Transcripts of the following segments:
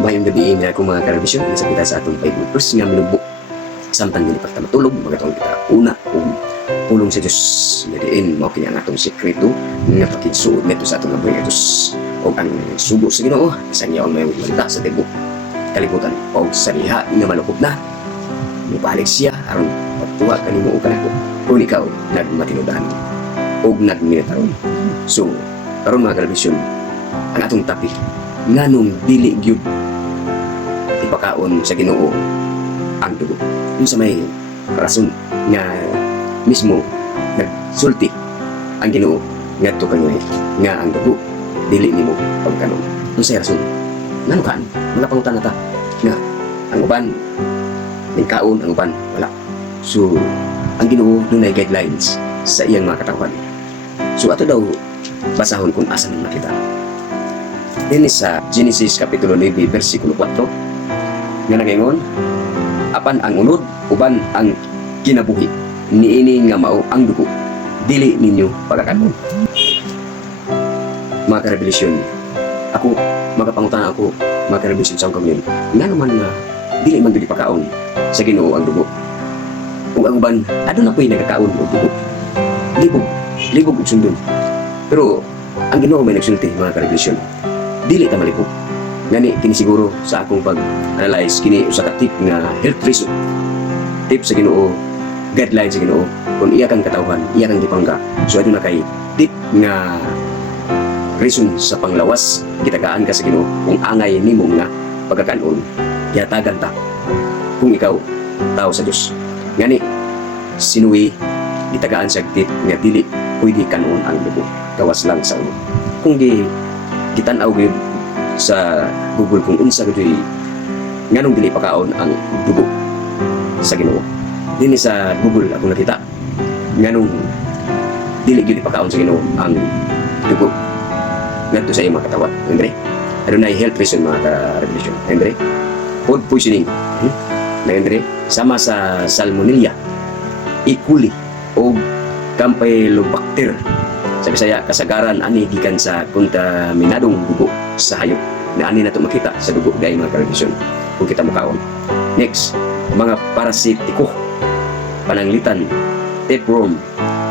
Mayong gabi nga kung mga karabisyon, nasa kita sa atong 5 verse nga minubok. Samtang dili pa ta matulog, magatong kita una kung pulong sa Diyos. Ngadiin, mao kini ang atong sekreto nga pakigsuod nito sa atong nabuhay nga Diyos. O ang sugo sa Ginoo, isang yaon mayong malita sa tibok kalibutan. O sa liha nga malukop na, mubalik siya aron pagtuwa kanimo o kanako. Kung ikaw nagmatinudan o nagminataron. So, karon mga karabisyon, ang atong topic nganong dili gyud ipakaon sa Ginoo ang dugo. Yung sa may rason nga mismo nagsulti ang Ginoo ngadto kanyoy nga ang dugo dili nimo pagkanon. Yung sa rason ngano kan mga pangutan nata nga ang uban ning kaon, ang uban wala. So ang Ginoo dunay guidelines sa iyang mga katawan. So ato daw basahon kung asa man makita. Din sa Genesis Kapitulo 9, versikulo 4, nga nagaingon, apan ang unod, uban ang kinabuhi, niini nga mao ang dugo, dili ninyo pagkakanon. Mga karebelisyon, ako, magapangutan ako, mga karebelisyon sa akong kamilin, nga naman na dili man dili pagkaon sa Ginoo ang dugo. Kung ang uban, adun ako'y nagkakaon o dugo. Libog og sundon. Pero, ang Ginoo may nagsulti, mga karebelisyon, dili ta malipog. Ngani kini siguro sa akong pag-analyze kini usa ka tip nga health reason. Tip sa Ginoo, guidelines sa Ginoo kung iya kang katawhan, iya kang gipangga. So adto na kay tip nga reason sa panglawas gitagaan ka sa Ginoo kung angay nimo nga pagkakanon. Yatagan ta kung ikaw tao sa Dios. Ngani sinuwi gitagaan sa tip nga dili pwede kanon ang dugo. Gawas lang sa ulo. Kung gitan-aw gyud sa Google kung unsa gyud nganong dili pakaon ang dugo sa Ginoo. Dinhi sa Google ako nakita nganong dili gyud pakaon sa Ginoo ang dugo ngadto sa iyang mga katawan. Andre, adunay health reason mga ka-revelation. Andre, food poisoning. Andre, sama sa salmonella, E. coli o Campylobacter. Sa Bisaya, kasagaran ani gikan sa kontaminadong dugo sa hayop na ani nato makita sa dugo dahil mga karabisyon kung kita mukaon. Next, mga parasitiko, pananglitan, tapeworm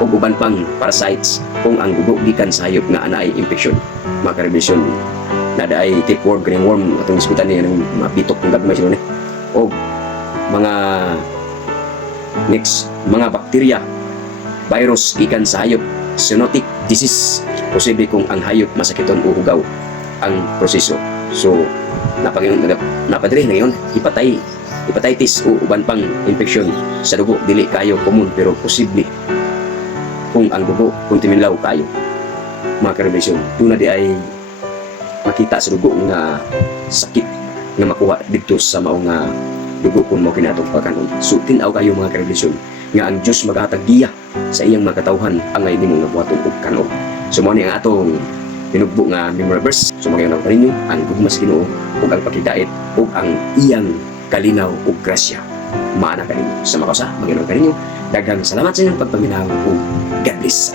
o uban pang parasites kung ang dugo gikan sa hayop nga ana ay infection. Mga karabisyon, nada ay tapeworm, kaning worm atong diskutan niya ng mga pitok ng gagmay sila ni. O mga next, mga bakterya, virus gikan sa hayop, zoonotic disease, posible kung ang hayop masakiton o hugaw ang proseso. So, napadre ngayon, hepatitis o uban pang infection sa dugo, dili kayo common pero posible kung ang dugo kontaminaw kayo. Mga karabisyon, tuna di ay makita sa dugo nga sakit nga makuha dito sa maong nga dugo kung mo kinatong pagkanon. So, tinaw kayo mga karabisyon nga ang Diyos maghatag giya sa iyang mga katawhan angay nimo nga buhaton og kanon. So mao ni ang atong pinugbo nga memorable verse. So magayon pa ninyo ang gugma sa Ginoo ug ang paghidaet ug ang iyang kalinaw ug grasya. Maana kanimo sa makausa, magayon pa ninyo. Daghang salamat sa inyong pagpaminaw ug God bless.